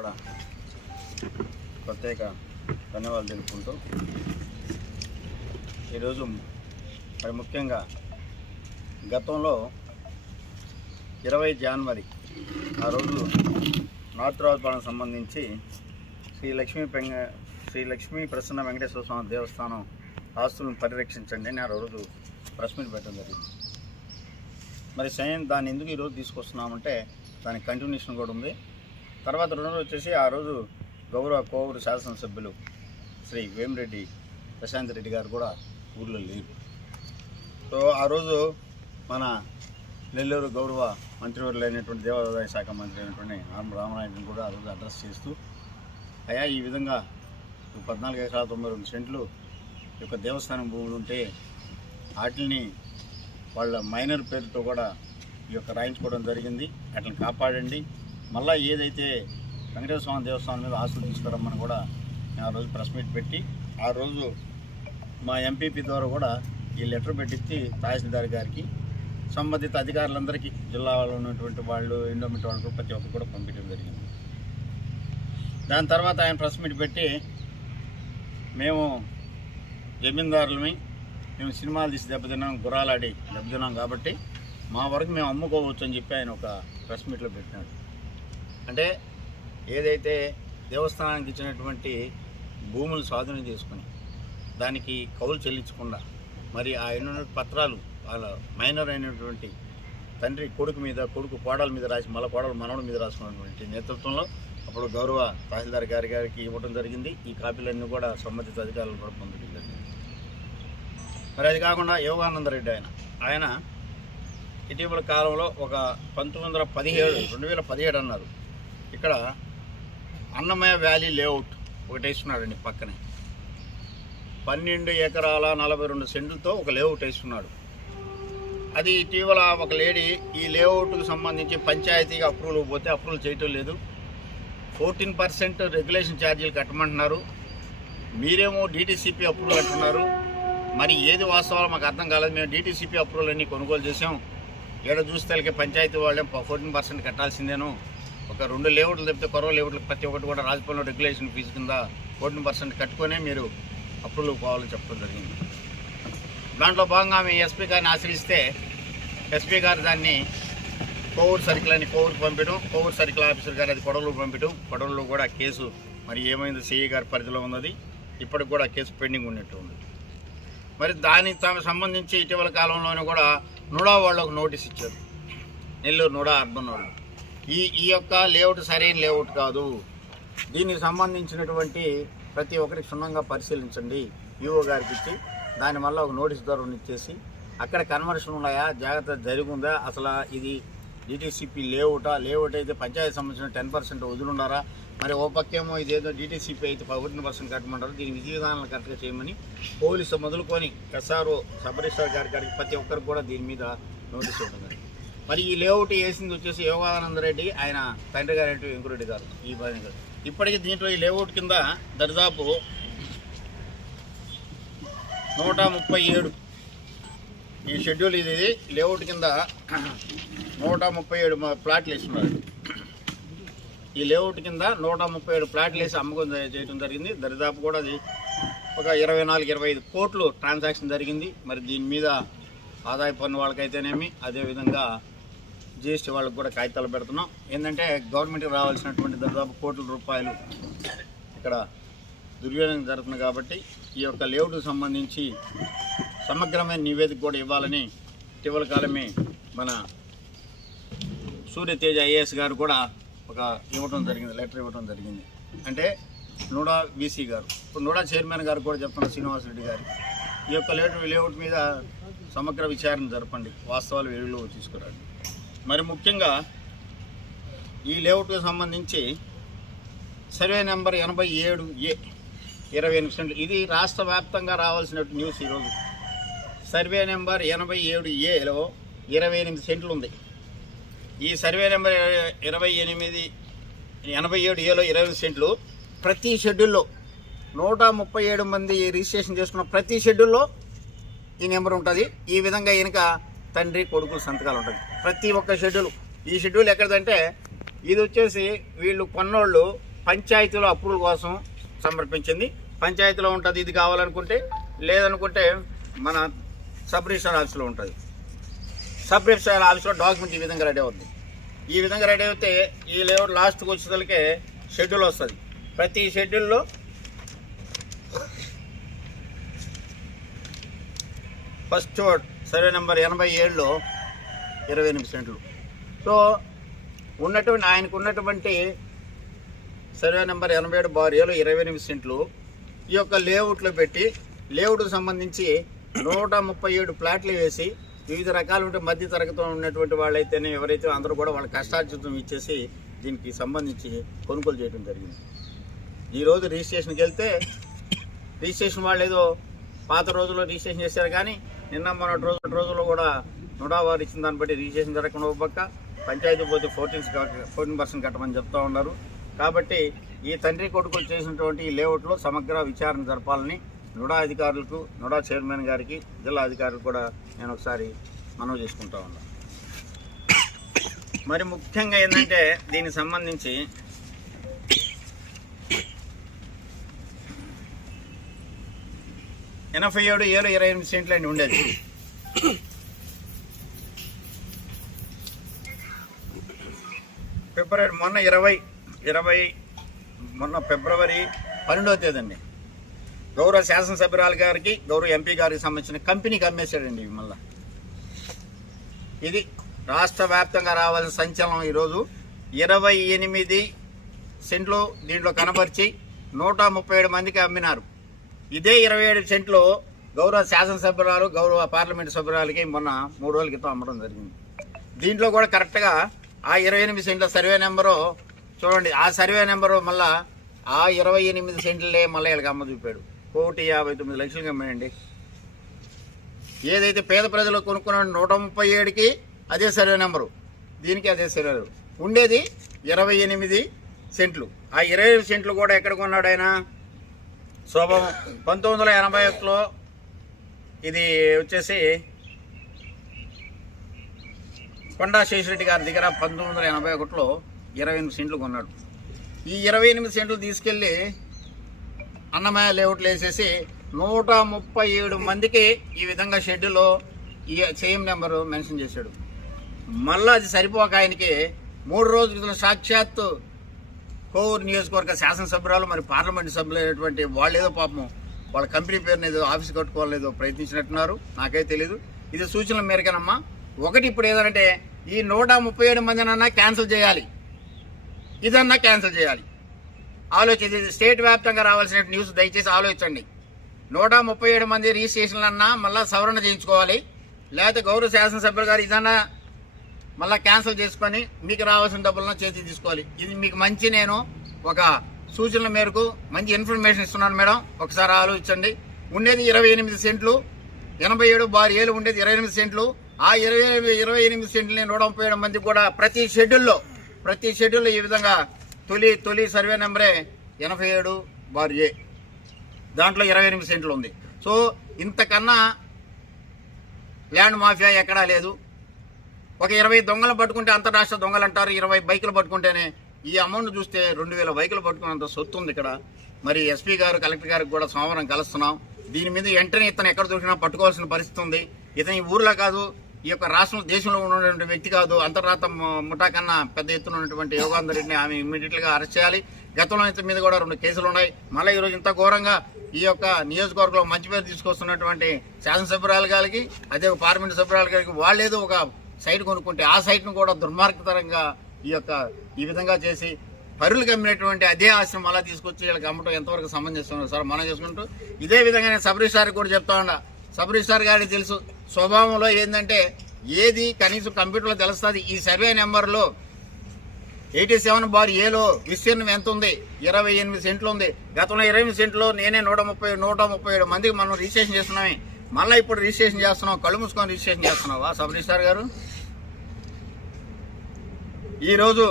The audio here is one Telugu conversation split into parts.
కూడా ప్రత్యేక ధన్యవాదాలు తెలుపుకుంటూ ఈరోజు మరి ముఖ్యంగా గతంలో ఇరవై జనవరి ఆ రోజు నార్త్ రాజపాలెం సంబంధించి శ్రీ లక్ష్మీ పెంగ శ్రీ లక్ష్మీ ప్రసన్న వెంకటేశ్వర స్వామి దేవస్థానం ఆస్తులను పరిరక్షించండి అని ఆ రోజు ప్రెస్ మీట్ పెట్టడం జరిగింది. మరి సైన్ దాన్ని ఎందుకు ఈరోజు తీసుకొస్తున్నామంటే దాని కంటిన్యూషన్ కూడా ఉంది. తర్వాత రెండు వచ్చేసి ఆ రోజు గౌరవ కోవూరు శాసనసభ్యులు శ్రీ వేమిరెడ్డి ప్రశాంత్ రెడ్డి గారు కూడా ఊర్లో లేరు. సో ఆ రోజు మన నెల్లూరు గౌరవ మంత్రివర్యులు అయినటువంటి దేవాదాయ శాఖ మంత్రి అయినటువంటి ఆర్మ రామనాయుడిని కూడా ఆ రోజు అడ్రస్ చేస్తూ అయా ఈ విధంగా పద్నాలుగు ఎకరాల తొంభై రెండు సెంట్లు ఈ యొక్క దేవస్థానం భూములు ఉంటే వాటిని వాళ్ళ మైనర్ పేరుతో కూడా ఈ యొక్క రాయించుకోవడం జరిగింది. అట్లని కాపాడండి. మళ్ళీ ఏదైతే వెంకటేశ్వర స్వామి దేవస్థానం మీద ఆస్తులు తీసుకురమ్మని కూడా నేను ఆ రోజు ప్రెస్ మీట్ పెట్టి ఆ రోజు మా ఎంపీపీ ద్వారా కూడా ఈ లెటర్ పెట్టించి తహసీల్దార్ గారికి సంబంధిత అధికారులందరికీ జిల్లాలో ఉన్నటువంటి వాళ్ళు ఎండోమెంట్ వాళ్ళు ప్రతి ఒక్కరు కూడా పంపించడం జరిగింది. దాని తర్వాత ఆయన ప్రెస్ మీట్ పెట్టి మేము జమీందారులమి మేము సినిమాలు తీసి దెబ్బతిన్నాం గుర్రాలాడి దెబ్బతిన్నాం కాబట్టి మా వరకు మేము అమ్ముకోవచ్చు అని చెప్పి ఆయన ఒక ప్రెస్ మీట్లో పెట్టినాడు అంటే ఏదైతే దేవస్థానానికి ఇచ్చినటువంటి భూములు స్వాధీనం చేసుకుని దానికి కౌలు చెల్లించకుండా మరి ఆ ఎన్నో పత్రాలు వాళ్ళ మైనర్ అయినటువంటి తండ్రి కొడుకు మీద కొడుకు కోడల మీద రాసి మళ్ళీ కోడలు మనవడి మీద రాసుకున్నటువంటి నేతృత్వంలో అప్పుడు గౌరవ తహసీల్దార్ గారి గారికి ఇవ్వడం జరిగింది. ఈ కాపీలన్నీ కూడా సంబంధిత అధికారులు కూడా పొందడం జరిగింది. మరి అది కాకుండా యోగానందరెడ్డి ఆయన. ఆయన ఇటీవల కాలంలో ఒక పంతొమ్మిది వందల పదిహేడు రెండు వేల పదిహేడు అన్నారు. ఇక్కడ అన్నమయ్య వ్యాలీ లేఅవుట్ ఒకటి వేసుకున్నాడండి పక్కనే. పన్నెండు ఎకరాల నలభై రెండు సెంట్లతో ఒక లేఅవుట్ వేసుకున్నాడు. అది ఇటీవల ఒక లేడీ ఈ లేఅవుట్కి సంబంధించి పంచాయతీకి అప్రూవల్ పోతే అప్రూవల్ చేయటం లేదు. ఫోర్టీన్ పర్సెంట్ రెగ్యులేషన్ ఛార్జీలు కట్టమంటున్నారు. మీరేమో డీటీసీపీ అప్రూవల్ అంటున్నారు. మరి ఏది వాస్తవాలు మాకు అర్థం కాలేదు. మేము డీటీసీపీ అప్రూవల్ అన్ని కొనుగోలు చేసాం ఏడ చూస్తే పంచాయతీ వాళ్ళే ఫోర్టీన్ పర్సెంట్ కట్టాల్సిందేను. ఒక రెండు లేఅవుట్లు తప్పితే కొరవ లేఅవుట్లు ప్రతి ఒక్కటి కూడా రాజపల్లిలో రెగ్యులేషన్ ఫీజు కింద ఫోర్టీన్ పర్సెంట్ కట్టుకునే మీరు అప్రూవల్ పోవాలని చెప్పడం జరిగింది. దాంట్లో భాగంగా ఆమె ఎస్పీ గారిని ఆశ్రయిస్తే ఎస్పీ గారు దాన్ని కోవూరు సర్కిల్ అని కోవూరుకి పంపించడం కోవూరు సర్కిల్ ఆఫీసర్ గారు అది కొడవలు పంపించడం కొడవల్లో కూడా కేసు మరి ఏమైంది సిఐ గారి పరిధిలో ఉన్నది. ఇప్పటికి కూడా కేసు పెండింగ్ ఉన్నట్టు ఉంది. మరి దానికి తమ సంబంధించి ఇటీవల కాలంలోనే కూడా నుడా వాళ్ళకు నోటీస్ ఇచ్చారు. నెల్లూరు నుడా అర్బన్ వాళ్ళు. ఈ ఈ యొక్క లేఅవుట్ సరైన లేఅవుట్ కాదు. దీనికి సంబంధించినటువంటి ప్రతి ఒక్కరికి క్షుణ్ణంగా పరిశీలించండి. ఈఓ గారికి ఇచ్చి దానివల్ల ఒక నోటీస్ ద్వారా ఇచ్చేసి అక్కడ కన్వర్షన్ ఉన్నాయా? జాగ్రత్త జరిగిందా? అసలు ఇది డిటీసీపీ లేఅవుటా? లేఅవుట్ అయితే పంచాయతీ సంబంధించిన టెన్ పర్సెంట్ వదులున్నారా? మరి ఓ పక్కేమో ఇదేదో డిటీసీపీ అయితే పదిహేను పర్సెంట్ కట్టమంటారు. దీని విధి విధానాలు కరెక్ట్గా చేయమని పోలీసు మొదలుకొని ఎస్ఆర్ఓ సబ్ గారి గారికి ప్రతి ఒక్కరికి కూడా దీని మీద నోటీస్ ఉంటుంది మరి ఈ లేఅవుట్ వేసింది వచ్చేసి యోగానంద రెడ్డి ఆయన తండ్రి గారు వెంకురెడ్డి గారు ఈ పని ఇప్పటికీ దీంట్లో ఈ లేఅవుట్ కింద దరిదాపు నూట ముప్పై ఏడు. ఈ షెడ్యూల్ ఇది లేఅవుట్ కింద నూట ముప్పై ఏడు ప్లాట్లు వేస్తున్నారు. ఈ లేఅవుట్ కింద నూట ముప్పై ఏడు ప్లాట్లు వేసి అమ్మకం చేయడం జరిగింది. దరిదాపు కూడా అది ఒక ఇరవై నాలుగు ఇరవై ఐదు కోట్లు ట్రాన్సాక్షన్ జరిగింది. మరి దీని మీద ఆదాయ పన్ను వాళ్ళకైతేనేమి అదేవిధంగా జిఎస్టీ వాళ్ళకి కూడా కాగితాలు పెడుతున్నాం. ఏంటంటే గవర్నమెంట్కి రావాల్సినటువంటి దాదాపు కోట్ల రూపాయలు ఇక్కడ దుర్వినియోగం జరుగుతుంది కాబట్టి ఈ యొక్క లేవుడుకు సంబంధించి సమగ్రమైన నివేదిక కూడా ఇవ్వాలని ఇటీవల కాలమే మన సూర్యతేజ ఐఏఎస్ గారు కూడా ఒక ఇవ్వటం జరిగింది లెటర్ ఇవ్వటం జరిగింది. అంటే నూడా వీసీ గారు ఇప్పుడు నూడా చైర్మన్ గారు కూడా చెప్తున్నారు శ్రీనివాసరెడ్డి గారు ఈ యొక్క లేఅవుట్ లేఅవుట్ మీద సమగ్ర విచారణ జరపండి. వాస్తవాలు వెలుగులో తీసుకురండి. మరి ముఖ్యంగా ఈ లేఅవుట్కి సంబంధించి సర్వే నెంబర్ ఎనభై ఏడు ఏ ఇరవై ఎనిమిది సెంట్లు. ఇది రాష్ట్ర వ్యాప్తంగా రావాల్సిన న్యూస్ ఈరోజు. సర్వే నెంబర్ ఎనభై ఏడు ఏలో ఇరవై ఎనిమిది సెంట్లు ఉంది. ఈ సర్వే నెంబర్ ఇరవై ఎనిమిది ఎనభై ఏడు ఏలో ఇరవై ఎనిమిది సెంట్లు. ప్రతి షెడ్యూల్లో నూట ముప్పై ఏడు మంది రిజిస్ట్రేషన్ చేసుకున్న ప్రతి షెడ్యూల్లో ఈ నెంబర్ ఉంటుంది. ఈ విధంగా వెనుక తండ్రి కొడుకులు సంతకాలు ఉంటుంది ప్రతి ఒక్క షెడ్యూల్. ఈ షెడ్యూల్ ఎక్కడదంటే ఇది వచ్చేసి వీళ్ళు కొన్నోళ్ళు పంచాయతీలో అప్రూవల్ కోసం సమర్పించింది. పంచాయతీలో ఉంటుంది ఇది కావాలనుకుంటే లేదనుకుంటే మన సబ్ రిజిస్టర్ ఆఫీస్లో ఉంటుంది. సబ్ రిజిస్టర్ ఆఫీస్లో డాక్యుమెంట్ ఈ విధంగా రెడీ అవుతుంది ఈ విధంగా రెడీ అయితే ఈ లేఅవుట్ లాస్ట్కి వచ్చేసరికి షెడ్యూల్ వస్తుంది. ప్రతి షెడ్యూల్లో ఫస్ట్ సర్వే నెంబర్ ఎనభై ఏడులో ఇరవై ఎనిమిది సెంట్లు. సో ఉన్నటువంటి ఆయనకు ఉన్నటువంటి సర్వే నెంబర్ ఎనభై ఏడు బార్ ఏళ్ళు ఇరవై ఎనిమిది సెంట్లు. ఈ యొక్క లేఅవుట్లో పెట్టి లేఅవుట్కి సంబంధించి నూట ముప్పై ఏడు ప్లాట్లు వేసి వివిధ రకాలు ఉంటే మధ్య తరగతిలో ఉన్నటువంటి వాళ్ళైతేనే ఎవరైతే అందరూ కూడా వాళ్ళ కష్టార్జితం ఇచ్చేసి దీనికి సంబంధించి కొనుగోలు చేయడం జరిగింది. ఈరోజు రిజిస్ట్రేషన్కి వెళ్తే రిజిస్ట్రేషన్ వాళ్ళు ఏదో పాత రోజుల్లో రిజిస్ట్రేషన్ చేశారు కానీ నిన్న మొన్నటి రోజు రోజుల్లో కూడా నూడా వారు ఇచ్చిన దాన్ని బట్టి రిజిస్ట్రేషన్ జరగకుండా ఒక పక్క పంచాయతీ పోతే ఫోర్టీన్ ఫోర్టీన్ పర్సెంట్ కట్టమని చెప్తా ఉన్నారు. కాబట్టి ఈ తండ్రి కొడుకులు చేసినటువంటి ఈ లేఅవుట్లో సమగ్ర విచారణ జరపాలని నుడా అధికారులకు నుడా చైర్మన్ గారికి జిల్లా అధికారులకు కూడా నేను ఒకసారి మనవి చేసుకుంటా ఉన్నాను మరి ముఖ్యంగా ఏంటంటే దీనికి సంబంధించి ఎనభై ఏడు ఏడు ఇరవై ఎనిమిది సెంట్లు అండి ఉండేది. ఫిబ్రవరి మొన్న ఇరవై ఇరవై మొన్న ఫిబ్రవరి పన్నెండవ తేదీ అండి గౌరవ శాసనసభ్యురాలు గారికి గౌరవ ఎంపీ గారికి సంబంధించిన కంపెనీకి అమ్మేశాడండి మళ్ళా. ఇది రాష్ట్ర వ్యాప్తంగా రావాల్సిన సంచలనం ఈరోజు. ఇరవై ఎనిమిది సెంట్లు దీంట్లో కనపరిచి నూట ముప్పై ఏడు మందికి అమ్మినారు. ఇదే ఇరవై ఏడు సెంట్లు గౌరవ శాసనసభ్యురాలు గౌరవ పార్లమెంటు సభ్యురాలకి మొన్న మూడు రోజుల క్రితం అమ్మడం జరిగింది. దీంట్లో కూడా కరెక్ట్గా ఆ ఇరవై ఎనిమిది సెంట్ల సర్వే నెంబరు చూడండి ఆ సర్వే నెంబరు మళ్ళా ఆ ఇరవై ఎనిమిది సెంట్లే మళ్ళీ వీళ్ళకి అమ్మ చూపాడు. కోటి యాభై తొమ్మిది లక్షలకి అమ్మాయండి. ఏదైతే పేద ప్రజలు కొనుక్కున్న నూట ముప్పై ఏడుకి అదే సర్వే నెంబరు. దీనికి అదే సర్వే ఉండేది ఇరవై ఎనిమిది సెంట్లు. ఆ ఇరవై ఎనిమిది సెంట్లు కూడా ఎక్కడ కొన్నాడు ఆయన? శోభం. పంతొమ్మిది వందల ఎనభై ఒకటిలో ఇది వచ్చేసి కొండా శేషిరెడ్డి గారి దగ్గర పంతొమ్మిది వందల ఎనభై ఒకటిలో ఇరవై ఎనిమిది సెంట్లు కొన్నాడు. ఈ ఇరవై ఎనిమిది సెంట్లు తీసుకెళ్ళి అన్నమయ్య లేఅవుట్లు వేసేసి నూట ముప్పై ఏడు మందికి ఈ విధంగా షెడ్యూల్లో ఈ సేమ్ నెంబరు మెన్షన్ చేశాడు. మళ్ళీ అది సరిపోక ఆయనకి మూడు రోజుల క్రితం సాక్షాత్తు కోవూరు నియోజకవర్గ శాసనసభ్యురాలు మరి పార్లమెంటు సభ్యులైనటువంటి వాళ్ళు ఏదో పాపం వాళ్ళ కంపెనీ పేరుని ఏదో ఆఫీస్ కట్టుకోవాలేదో ప్రయత్నించినట్టున్నారు. నాకైతే తెలియదు ఇది సూచనల మేరకేనమ్మా. ఒకటి ఇప్పుడు ఏదంటే ఈ నూట ముప్పై ఏడు మందినన్నా క్యాన్సిల్ చేయాలి. ఇదన్నా క్యాన్సిల్ చేయాలి. ఆలోచించి స్టేట్ వ్యాప్తంగా రావాల్సిన న్యూస్ దయచేసి ఆలోచించండి. నూట ముప్పై ఏడు మంది రిజిస్ట్రేషన్లన్నా మళ్ళీ సవరణ చేయించుకోవాలి. లేకపోతే గౌరవ శాసనసభ్యులు గారు ఇదన్నా మళ్ళీ క్యాన్సిల్ చేసుకొని మీకు రావాల్సిన డబ్బులను చేతికి తీసుకోవాలి. ఇది మీకు మంచి నేను ఒక సూచనల మేరకు మంచి ఇన్ఫర్మేషన్ ఇస్తున్నాను మేడం. ఒకసారి ఆలోచించండి. ఉండేది ఇరవై ఎనిమిది సెంట్లు ఎనభై ఏడు బార్ ఏళ్ళు ఉండేది ఇరవై ఎనిమిది సెంట్లు. ఆ ఇరవై ఇరవై ఎనిమిది సెంట్లని నూట ముప్పై ఏడు మంది కూడా ప్రతి షెడ్యూల్లో ప్రతి షెడ్యూల్లో ఈ విధంగా తొలి తొలి సర్వే నెంబరే ఎనభై ఏడు బార్ ఏ. దాంట్లో ఇరవై ఎనిమిది సెంట్లు ఉంది. సో ఇంతకన్నా ల్యాండ్ మాఫియా ఎక్కడా లేదు. ఒక ఇరవై దొంగలు పట్టుకుంటే అంతర్రాష్ట్ర దొంగలు అంటారు ఇరవై బైకులు పట్టుకుంటేనే. ఈ అమౌంట్ చూస్తే రెండు వేల బైకులు పట్టుకున్నంత సొత్తు ఉంది ఇక్కడ. మరి ఎస్పీ గారు కలెక్టర్ గారికి కూడా సోమవారం కలుస్తున్నాం. దీని మీద వెంటనే ఇతను ఎక్కడ దొరికినా పట్టుకోవాల్సిన పరిస్థితి ఉంది. ఇతను ఈ ఊర్లో కాదు ఈ యొక్క రాష్ట్రం దేశంలో ఉన్నటువంటి వ్యక్తి కాదు. అంతర్రాత ముఠా కన్నా పెద్ద ఎత్తున ఉన్నటువంటి యోగాంధర్ రెడ్డిని ఆమె ఇమ్మీడియట్గా అరెస్ట్ చేయాలి. గతంలో ఇతని మీద కూడా రెండు కేసులు ఉన్నాయి. మళ్ళీ ఈరోజు ఇంత ఘోరంగా ఈ యొక్క నియోజకవర్గంలో మంచి పేరు తీసుకొస్తున్నటువంటి శాసనసభ్యురాలు గారికి అదే ఒక పార్లమెంట్ సభ్యురాలు గారికి వాళ్ళేదో ఒక సైట్ కొనుక్కుంటే ఆ సైట్ను కూడా దుర్మార్గతరంగా ఈ యొక్క ఈ విధంగా చేసి పరులు కమ్మినటువంటి అదే ఆశ్రమం అలా తీసుకొచ్చి వీళ్ళకి అమ్మటం ఎంతవరకు సమంజసం సార్ మనం చేసుకుంటూ ఇదే విధంగా నేను సబరీష్ కూడా చెప్తా ఉన్నా. సబరీష్ గారికి తెలుసు స్వభావంలో ఏంటంటే ఏది కనీసం కంప్యూటర్లో తెలుస్తుంది. ఈ సర్వే నెంబర్లో ఎయిటీ సెవెన్ బార్ ఏలో విస్తీర్ణం ఎంత ఉంది ఇరవై ఎనిమిది సెంట్లు ఉంది. గతంలో ఇరవై ఎనిమిది సెంట్లో నేనే నూట ముప్పై నూట ముప్పై ఏడు మందికి మనం రిజిస్ట్రేషన్ చేస్తున్నామే. మళ్ళీ ఇప్పుడు రిజిస్ట్రేషన్ చేస్తున్నావు కళ్ళు మూసుకొని రిజిస్ట్రేషన్ చేస్తున్నావా సబ్ రిజిస్టార్ గారు? ఈరోజు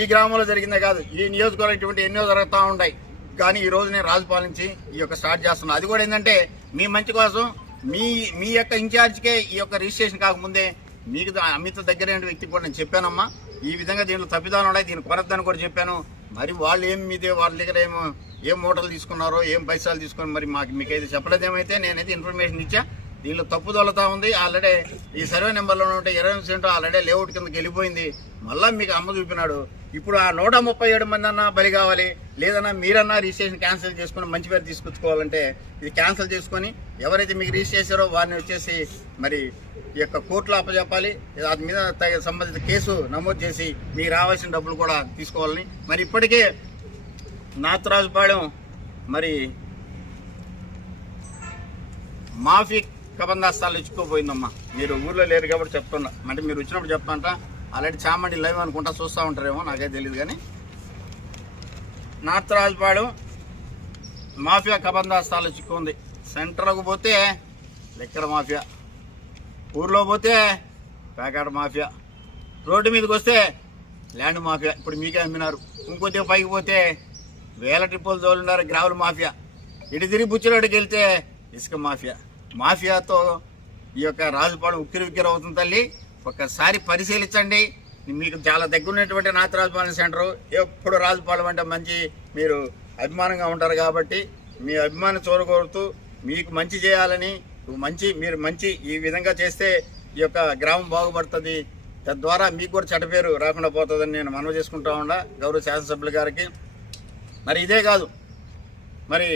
ఈ గ్రామంలో జరిగిందే కాదు ఈ నియోజకవర్గం ఇటువంటి ఎన్నో జరుగుతూ ఉంటాయి. కానీ ఈ రోజు నేను రాజుపాలించి ఈ యొక్క స్టార్ట్ చేస్తున్నాను అది కూడా ఏంటంటే మీ మంచి కోసం మీ మీ యొక్క ఇన్ఛార్జ్కే ఈ యొక్క రిజిస్ట్రేషన్ కాకముందే మీకు అమిత దగ్గరైన వ్యక్తి కూడా నేను చెప్పానమ్మా. ఈ విధంగా దీంట్లో తప్పిదాలు ఉన్నాయి దీన్ని కొరద్దని కూడా చెప్పాను. మరి వాళ్ళు ఏం మీదే వాళ్ళ దగ్గర ఏమో ఏం మోటార్లు తీసుకున్నారో ఏం పైసలు తీసుకొని మరి మాకు మీకైతే చెప్పలేదేమైతే నేనైతే ఇన్ఫర్మేషన్ ఇచ్చా దీనిలో తప్పు దొలతా ఉంది. ఆల్రెడీ ఈ సర్వే నెంబర్లో ఉంటే ఇరవై సెంట్ ఆల్రెడీ లేఅవుట్ కిందకి వెళ్ళిపోయింది. మళ్ళీ మీకు అమ్మ చూపినాడు. ఇప్పుడు ఆ నూట ముప్పై ఏడు మంది అన్నా బలి కావాలి. లేదన్నా మీరన్నా రిజిస్ట్రేషన్ క్యాన్సిల్ చేసుకుని మంచి పేరు తీసుకొచ్చుకోవాలంటే ఇది క్యాన్సిల్ చేసుకొని ఎవరైతే మీకు రిజిస్టర్ చేశారో వారిని వచ్చేసి మరి ఈ యొక్క కోర్టులో అప్పచెప్పాలి. దాని మీద సంబంధిత కేసు నమోదు చేసి మీకు రావాల్సిన డబ్బులు కూడా తీసుకోవాలని. మరి ఇప్పటికే నాతరాజుపాలెం మరి మాఫీ కబందాస్తాలు ఇచ్చుకోపోయిందమ్మా మీరు ఊర్లో లేరు కాబట్టి చెప్తున్నా. అంటే మీరు వచ్చినప్పుడు చెప్తాంట. ఆల్రెడీ చామండి లైవ్ అనుకుంటా చూస్తూ ఉంటారేమో నాకే తెలియదు కానీ. నార్త్ రాజుపాడు మాఫియా కబందాస్తాలు చిక్కుంది సెంటర్కు పోతే లెక్కర మాఫియా. ఊర్లో పోతే పేకాట మాఫియా. రోడ్డు మీదకి వస్తే ల్యాండ్ మాఫియా. ఇప్పుడు మీకే అమ్మినారు. ఇంకొద్దిగా పైకి పోతే వేల ట్రిప్పులు తోలున్నారు గ్రావుల మాఫియా. ఇటు తిరిగి బుచ్చిలోడికి వెళ్తే ఇసుక మాఫియా. మాఫియాతో ఈ యొక్క రాజుపాడు ఉక్కిరి ఉక్కిరి అవుతుంది తల్లి. ఒక్కసారి పరిశీలించండి. మీకు చాలా దగ్గర ఉన్నటువంటి నాతి రాజుపాలెం సెంటర్ ఎప్పుడు రాజపాలెం అంటే మంచి మీరు అభిమానంగా ఉంటారు కాబట్టి మీ అభిమానం చూడగోరుతూ మీకు మంచి చేయాలని మంచి మీరు మంచి ఈ విధంగా చేస్తే ఈ యొక్క గ్రామం బాగుపడుతుంది. తద్వారా మీకు కూడా చెడ్డ పేరు రాకుండా పోతుందని నేను మనవి చేసుకుంటా ఉండా గౌరవ శాసనసభ్యుల గారికి. మరి ఇదే కాదు మరి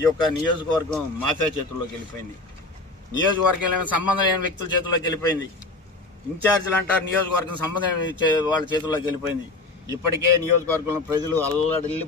ఈ యొక్క నియోజకవర్గం మాఫియా చేతుల్లోకి వెళ్ళిపోయింది. నియోజకవర్గంలో సంబంధం లేని వ్యక్తుల చేతుల్లోకి వెళ్ళిపోయింది. ఇన్ఛార్జీలు అంటారు నియోజకవర్గం సంబంధం చే- వాళ్ళ చేతుల్లోకి వెళ్ళిపోయింది. ఇప్పటికే నియోజకవర్గంలో ప్రజలు అల్లడిల్లి